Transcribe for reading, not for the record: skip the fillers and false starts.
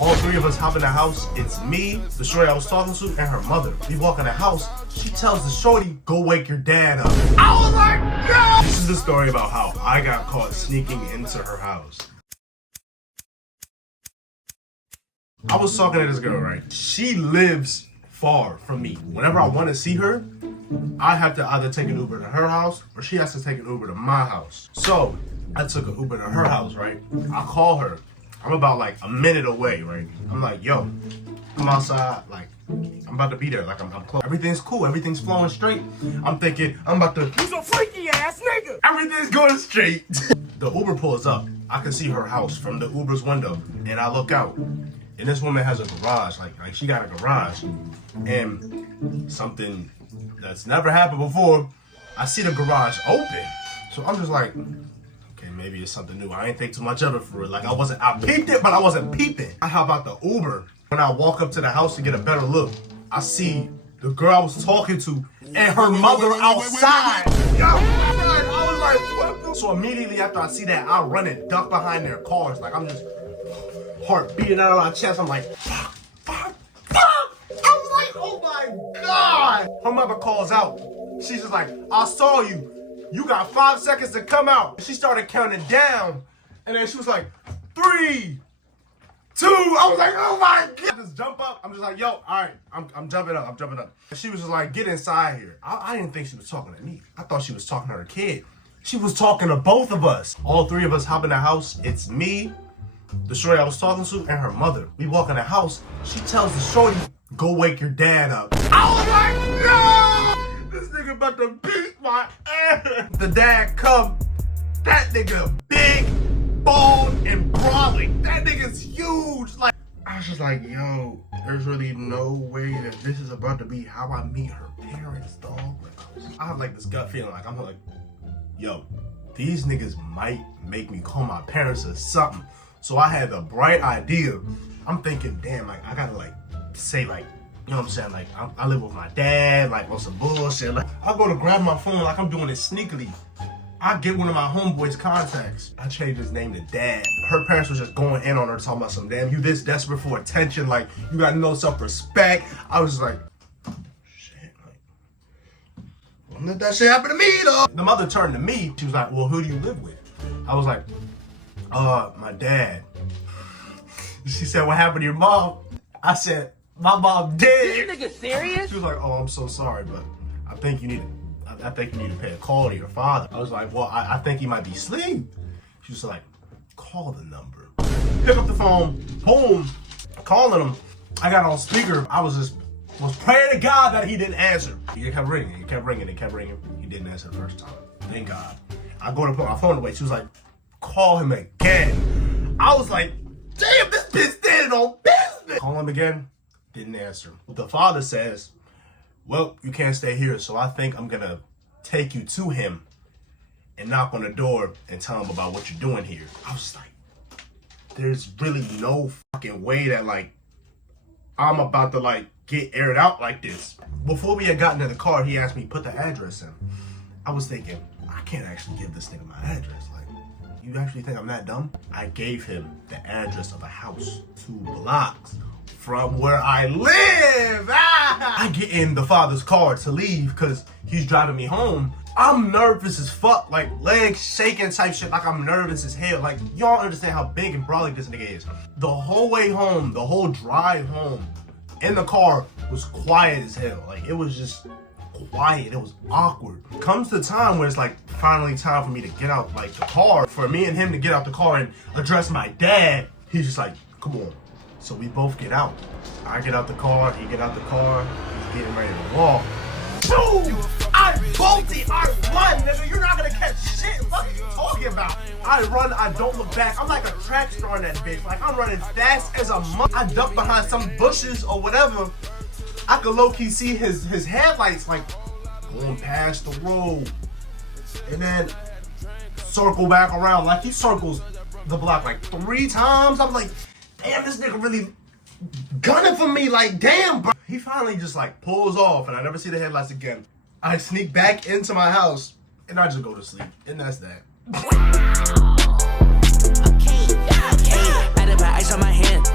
All three of us hop in the house. It's me, the shorty I was talking to, and her mother. We walk in the house. She tells the shorty, go wake your dad up. I was like, no! This is the story about how I got caught sneaking into her house. I was talking to this girl, right? She lives far from me. Whenever I want to see her, I have to either take an Uber to her house or she has to take an Uber to my house. So I took an Uber to her house, right? I call her. I'm about like a minute away, right? I'm like, yo, I'm outside, like, I'm about to be there, like I'm close. Everything's cool, everything's flowing straight. I'm thinking, I'm about to, he's a freaky ass nigga. Everything's going straight. The Uber pulls up. I can see her house from the Uber's window, and I look out. And this woman has a garage, like she got a garage. And something that's never happened before, I see the garage open. So I'm just like, okay, maybe it's something new. I ain't think too much of it for real. Like I peeped it, but I wasn't peeping. I hop out the Uber. When I walk up to the house to get a better look, I see the girl I was talking to and her mother outside. Yo, I was like, what? So immediately after I see that, I run and duck behind their cars. Like I'm just heart beating out of my chest. I'm like, fuck. I was like, oh my God. Her mother calls out. She's just like, I saw you. You got 5 seconds to come out. She started counting down. And then she was like, 3, 2. I was like, oh my God. I just jump up. I'm just like, yo, all right, I'm jumping up. And she was just like, get inside here. I didn't think she was talking to me. I thought she was talking to her kid. She was talking to both of us. All three of us hop in the house. It's me, the shorty I was talking to, and her mother. We walk in the house. She tells the shorty, go wake your dad up. I was like, no! This nigga about to beat my ass. The dad come. That nigga big, bald, and brolic. That nigga's huge. Like, I was just like, yo, there's really no way that this is about to be how I meet her parents, dog. I have like this gut feeling. Like, I'm like, yo, these niggas might make me call my parents or something. So I had the bright idea. I'm thinking, damn, like I gotta like say like, you know what I'm saying? Like I live with my dad, like on some bullshit. Like I go to grab my phone like I'm doing it sneakily. I get one of my homeboys' contacts. I changed his name to Dad. Her parents was just going in on her talking about some damn, you this desperate for attention, like you got no self-respect. I was just like, shit, like, don't let that shit happen to me though. The mother turned to me. She was like, well, who do you live with? I was like, my dad. She said, what happened to your mom? I said, my mom dead. This nigga serious? She was like, oh, I'm so sorry, but I think you need to pay a call to your father. I was like, well, I think he might be asleep. She was like, call the number. Pick up the phone, boom, calling him. I got on speaker. I was praying to God that he didn't answer. He kept ringing. He didn't answer the first time. Thank God. I go to put my phone away. She was like, call him again. I was like, damn, this bitch standing on business. Call him again, didn't answer. The father says, well, you can't stay here, so I think I'm gonna take you to him and knock on the door and tell him about what you're doing here. I was like, there's really no fucking way that like I'm about to like get aired out like this. Before we had gotten in the car, he asked me to put the address in. I was thinking, I can't actually give this nigga my address. Like, you actually think I'm that dumb? I gave him the address of a house 2 blocks from where I live. I get in the father's car to leave because he's driving me home. I'm nervous as fuck, like legs shaking type shit, like I'm nervous as hell. Like, y'all understand how big and brolic this nigga is. The whole way home, the whole drive home, in the car was quiet as hell. Like, it was just quiet, it was awkward. Comes the time where it's like finally time for me to get out like the car, for me and him to get out the car and address my dad. He's just like, come on. So we both get out. I get out the car, he get out the car, he's getting ready to walk. Boom! I bolted, I run, nigga, you're not gonna catch shit. What are you talking about? I run, I don't look back. I'm like a track star in that bitch. Like, I'm running fast as a month. I duck behind some bushes or whatever. I could low-key see his headlights like going past the road. And then circle back around. Like, he circles the block like 3 times. I'm like, damn, this nigga really gunning for me. Like, damn, bro. He finally just like pulls off and I never see the headlights again. I sneak back into my house and I just go to sleep. And that's that. Okay. I had to put ice on my hand.